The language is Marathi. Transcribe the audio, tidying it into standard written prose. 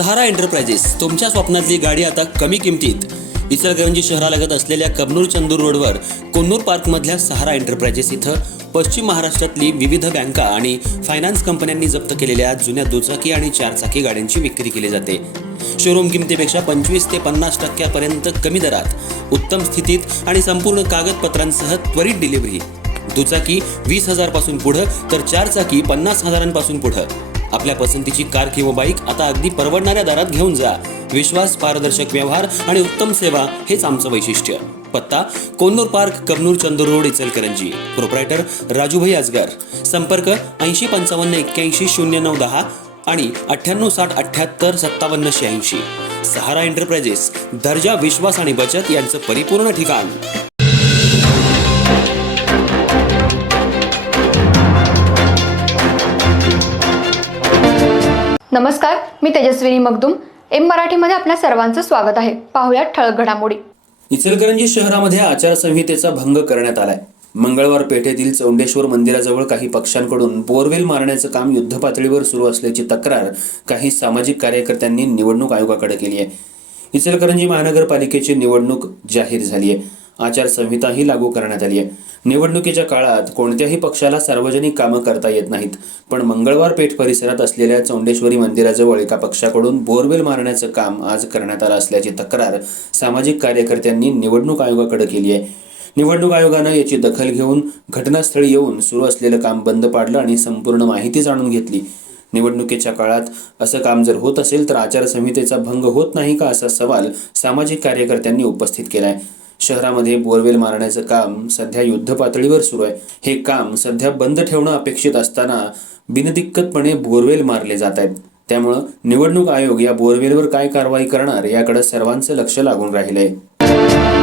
सहारा एंटरप्राइजेस तुमच्या स्वप्नातली गाडी आता कमी किमतीत. इचलकरंजी शहरालगत असलेल्या कबनूर चंदूर रोडवर कोन्नूर पार्कमधल्या सहारा एंटरप्राइजेस इथं पश्चिम महाराष्ट्रातली विविध बँका आणि फायनान्स कंपन्यांनी जप्त केलेल्या जुन्या दुचाकी आणि चारचाकी गाड्यांची विक्री केली जाते. शोरूम किमतीपेक्षा 25 ते 50% कमी दरात, उत्तम स्थितीत आणि संपूर्ण कागदपत्रांसह त्वरित डिलिव्हरी. दुचाकी 20,000 पासून पुढे तर चारचाकी 50,000 पासून पुढे. आपल्या पसंतीची कार किंवा बाईक आता अगदी परवडणाऱ्या दरात घेऊन जा. विश्वास, पारदर्शक व्यवहार आणि उत्तम सेवा हेच आमचं वैशिष्ट्य. पत्ता Konnur park, Kabnur Chandur road, Ichalkaranji. Proprietor Rajubhai Ajgar. संपर्क 8055810910 आणि 9860785786. सहारा एंटरप्राइजेस, दर्जा, विश्वास आणि बचत यांचं परिपूर्ण ठिकाण. नमस्कार, मी तेजस्विनी मगदूम. एम मराठीमध्ये आपल्या सर्वांचं स्वागत आहे. पाहूयात ठळक घडामोडी. इचलकरंजी शहरामध्ये आचारसंहितेचा भंग करण्यात आलाय. मंगळवार पेठेतील चौंडेश्वर मंदिराजवळ काही पक्षांकडून बोरवेल मारण्याचं काम युद्धपातळीवर सुरू असल्याची तक्रार काही सामाजिक कार्यकर्त्यांनी निवडणूक आयोगाकडे केली आहे. इचलकरंजी महानगरपालिकेची निवडणूक जाहीर झाली आहे. आचारसंहिताही लागू करण्यात आली आहे. निवडणुकीच्या काळात कोणत्याही पक्षाला सार्वजनिक कामं करता येत नाहीत, पण मंगळवार पेठ परिसरात असलेल्या चौंडेश्वरी मंदिराजवळ एका पक्षाकडून बोरवेल मारण्याचं काम आज करण्यात आलं असल्याची तक्रार सामाजिक कार्यकर्त्यांनी निवडणूक आयोगाकडे केली आहे. निवडणूक आयोगानं याची दखल घेऊन घटनास्थळी येऊन सुरू असलेलं काम बंद पाडलं आणि संपूर्ण माहिती जाणून घेतली. निवडणुकीच्या काळात असं काम जर होत असेल तर आचारसंहितेचा भंग होत नाही का, असा सवाल सामाजिक कार्यकर्त्यांनी उपस्थित केलाय. शहरामध्ये बोरवेल मारण्याचं काम सध्या युद्धपातळीवर सुरू आहे. हे काम सध्या बंद ठेवणं अपेक्षित असताना बिनदिक्कतपणे बोरवेल मारले जात आहेत. त्यामुळं निवडणूक आयोग या बोरवेलवर काय कारवाई करणार याकडे सर्वांचं लक्ष लागून राहिलंय.